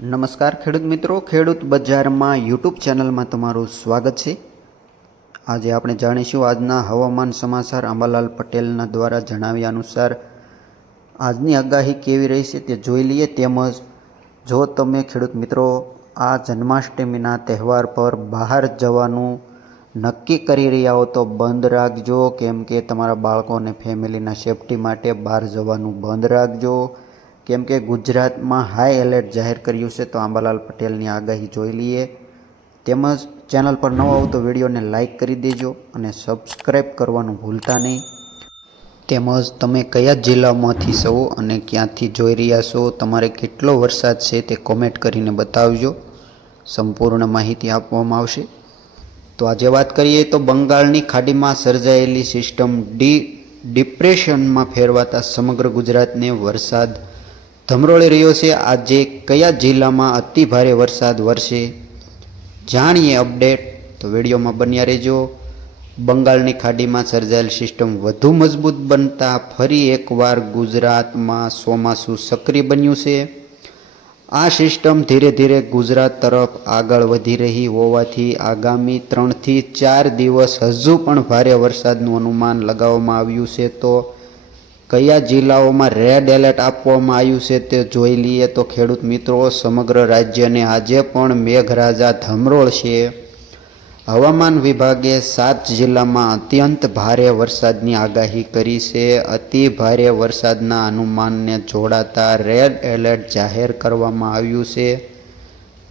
નમસ્કાર ખેડૂત મિત્રો, ખેડૂત બજારમાં યુટ્યુબ ચેનલમાં તમારું સ્વાગત છે. આજે આપણે જાણીશું આજના હવામાન સમાચાર અંબાલાલ પટેલના દ્વારા જણાવ્યા અનુસાર આજની આગાહી કેવી રહી છે તે જોઈ લઈએ. તેમજ જો તમે ખેડૂત મિત્રો આ જન્માષ્ટમીના તહેવાર પર બહાર જવાનું નક્કી કરી રહ્યા હો તો બંધ રાખજો. કેમ કે તમારા બાળકો અને ફેમિલીના સેફટી માટે બહાર જવાનું બંધ રાખજો. કેમ કે ગુજરાતમાં હાઈ એલર્ટ જાહેર કર્યું છે, તો આંબાલાલ પટેલની આગાહી જોઈ લઈએ. તેમજ ચેનલ પર નવા આવો તો વિડીયોને લાઇક કરી દેજો અને સબસ્ક્રાઈબ કરવાનું ભૂલતા નહીં. તેમજ તમે કયા જિલ્લામાંથી છો અને ક્યાંથી જોઈ રહ્યા છો, તમારે કેટલો વરસાદ છે તે કોમેન્ટ કરીને બતાવજો. સંપૂર્ણ માહિતી આપવામાં આવશે. તો આજે વાત કરીએ તો બંગાળની ખાડીમાં સર્જાયેલી સિસ્ટમ ડી ડિપ્રેશનમાં ફેરવાતા સમગ્ર ગુજરાતને વરસાદ ધમરોળી રહ્યો છે. આજે કયા જિલ્લામાં અતિ ભારે વરસાદ વરસે? જાણીએ અપડેટ. તો વિડીયોમાં બન્યા રહેજો. બંગાળની ખાડીમાં સર્જાયેલ સિસ્ટમ વધુ મજબૂત બનતા ફરી એકવાર ગુજરાતમાં ચોમાસું સક્રિય બન્યું છે. આ સિસ્ટમ ધીરે ધીરે ગુજરાત તરફ આગળ વધી રહી હોવાથી આગામી ત્રણથી ચાર દિવસ હજુ પણ ભારે વરસાદનું અનુમાન લગાવવામાં આવ્યું છે. તો કયા જિલ્લાઓમાં રેડ એલર્ટ આપવામાં આવ્યું છે તે જોઈ લઈએ તો ખેડૂત મિત્રો, સમગ્ર રાજ્યને આજે પણ મેઘરાજા ધમરોળ છે. હવામાન વિભાગે સાત જિલ્લામાં અત્યંત ભારે વરસાદની આગાહી કરી છે. અતિ ભારે વરસાદના અનુમાનને જોડાતા રેડ એલર્ટ જાહેર કરવામાં આવ્યું છે.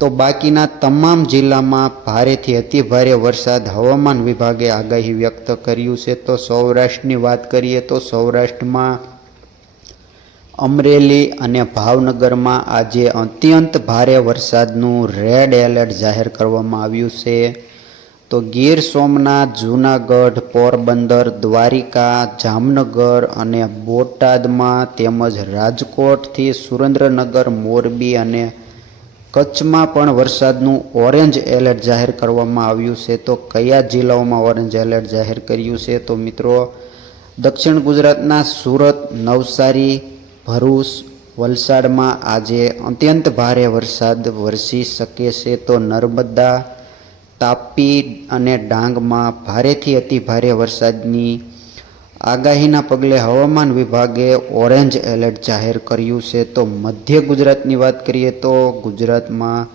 તો બાકીના તમામ જિલ્લામાં ભારેથી અતિ ભારે વરસાદ હવામાન વિભાગે આગાહી વ્યક્ત કર્યું છે. તો સૌરાષ્ટ્રની વાત કરીએ તો સૌરાષ્ટ્રમાં અમરેલી અને ભાવનગરમાં આજે અત્યંત ભારે વરસાદનું રેડ એલર્ટ જાહેર કરવામાં આવ્યું છે. તો ગીર સોમનાથ, જૂનાગઢ, પોરબંદર, દ્વારિકા, જામનગર અને બોટાદમાં તેમજ રાજકોટથી સુરેન્દ્રનગર, મોરબી અને કચ્છમાં પણ વરસાદનું ઓરેન્જ એલર્ટ જાહેર કરવામાં આવ્યું છે. તો કયા જિલ્લાઓમાં ઓરેન્જ એલર્ટ જાહેર કર્યું છે? તો મિત્રો, દક્ષિણ ગુજરાતના સુરત, નવસારી, ભરૂચ, વલસાડમાં આજે અત્યંત ભારે વરસાદ વરસી શકે છે. તો નર્મદા, તાપી અને ડાંગમાં ભારેથી અતિ ભારે વરસાદની આગાહીના પગલે હવામાન વિભાગે ઓરેન્જ એલર્ટ જાહેર કર્યું છે. તો મધ્ય ગુજરાતની વાત કરીએ તો ગુજરાતમાં,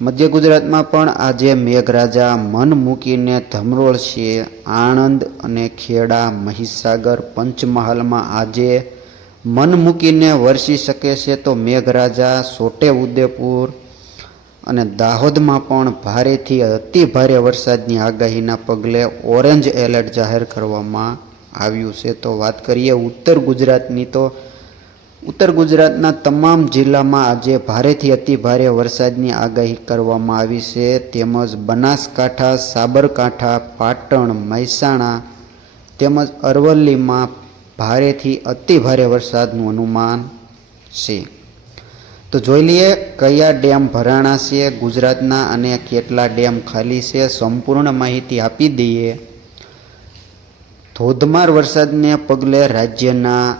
મધ્ય ગુજરાતમાં પણ આજે મેઘરાજા મન મૂકીને ધમરોળ છે. આણંદ અને ખેડા, મહીસાગર, પંચમહાલમાં આજે મન મૂકીને વરસી શકે છે. તો મેઘરાજા સોટે ઉદેપુર અને દાહોદમાં પણ ભારેથી અતિ ભારે વરસાદની આગાહીના પગલે ઓરેન્જ એલર્ટ જાહેર કરવામાં આવ્યું છે. તો વાત કરીએ ઉત્તર ગુજરાતની તો. ઉત્તર ગુજરાતના તમામ જિલ્લામાં આજે ભારેથી અતિ ભારે વરસાદની આગાહી કરવામાં આવી છે. તેમજ બનાસકાંઠા, સાબરકાંઠા, પાટણ, મહેસાણા તેમજ અરવલ્લીમાં ભારેથી અતિ ભારે વરસાદનું અનુમાન છે. તો જોઈ લઈએ કયા ડેમ ભરાણા છે, ગુજરાતના અને કેટલા ડેમ ખાલી છે. સંપૂર્ણ માહિતી આપી દઈએ. ધોધમાર વરસાદને પગલે રાજ્યના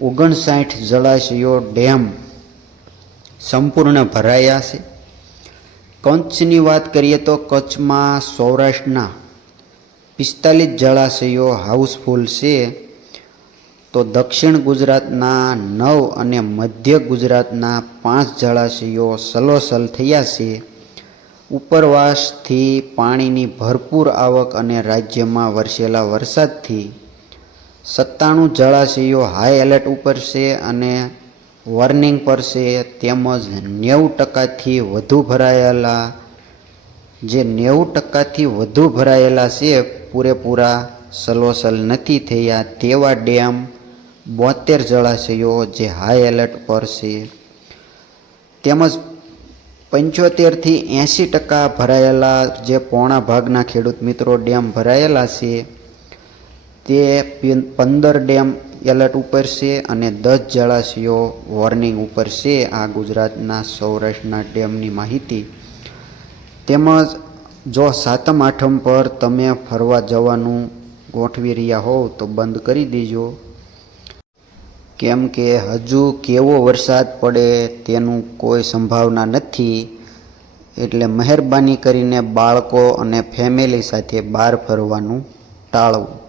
ઓગણસાઠ જળાશયો ડેમ સંપૂર્ણ ભરાયા છે. કચ્છની વાત કરીએ તો કચ્છમાં સૌરાષ્ટ્રના પિસ્તાલીસ જળાશયો હાઉસફુલ છે. તો દક્ષિણ ગુજરાતના નવ અને મધ્ય ગુજરાતના પાંચ જળાશયો સલોસલ થયા છે. ઉપરવાસથી પાણીની ભરપૂર આવક અને રાજ્યમાં વરસેલા વરસાદથી સત્તાણું જળાશયો હાઈ એલર્ટ ઉપર છે અને વોર્નિંગ પર છે તેમજ નેવું ટકાથી વધુ ભરાયેલા જે નેવું ટકાથી વધુ ભરાયેલા છે પૂરેપૂરા સલોસલ નથી થયા તેવા ડેમ બોતેર જળાશયો જે હાઈ એલર્ટ પર છે. તેમજ પંચોતેરથી એંશી ટકા ભરાયેલા જે પોણા ભાગના ખેડૂત મિત્રો ડેમ ભરાયેલા છે, તે પંદર ડેમ એલર્ટ ઉપર છે અને દસ જળાશયો વોર્નિંગ ઉપર છે આ ગુજરાતના સૌરાષ્ટ્રના ડેમની માહિતી. તેમજ જો સાતમ આઠમ પર તમે ફરવા જવાનું ગોઠવી રહ્યા હોવ તો બંધ કરી દેજો. કેમ કે હજુ કેવો વરસાદ પડે તેનું કોઈ સંભાવના નથી. એટલે મહેરબાની કરીને બાળકો અને ફેમિલી સાથે બહાર ફરવાનું ટાળવું.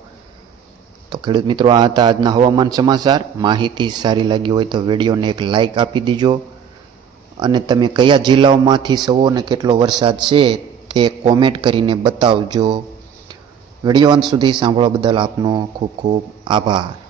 તો ખેડૂત મિત્રો, આ હતા આજના હવામાન સમાચાર. માહિતી સારી લાગી હોય તો વિડીયોને એક લાઇક આપી દીજો. અને તમે કયા જિલ્લાઓમાંથી સવો અને કેટલો વરસાદ છે તે કોમેન્ટ કરીને બતાવજો. વીડિયો અંત સુધી સાંભળવા બદલ આપનો ખૂબ ખૂબ આભાર.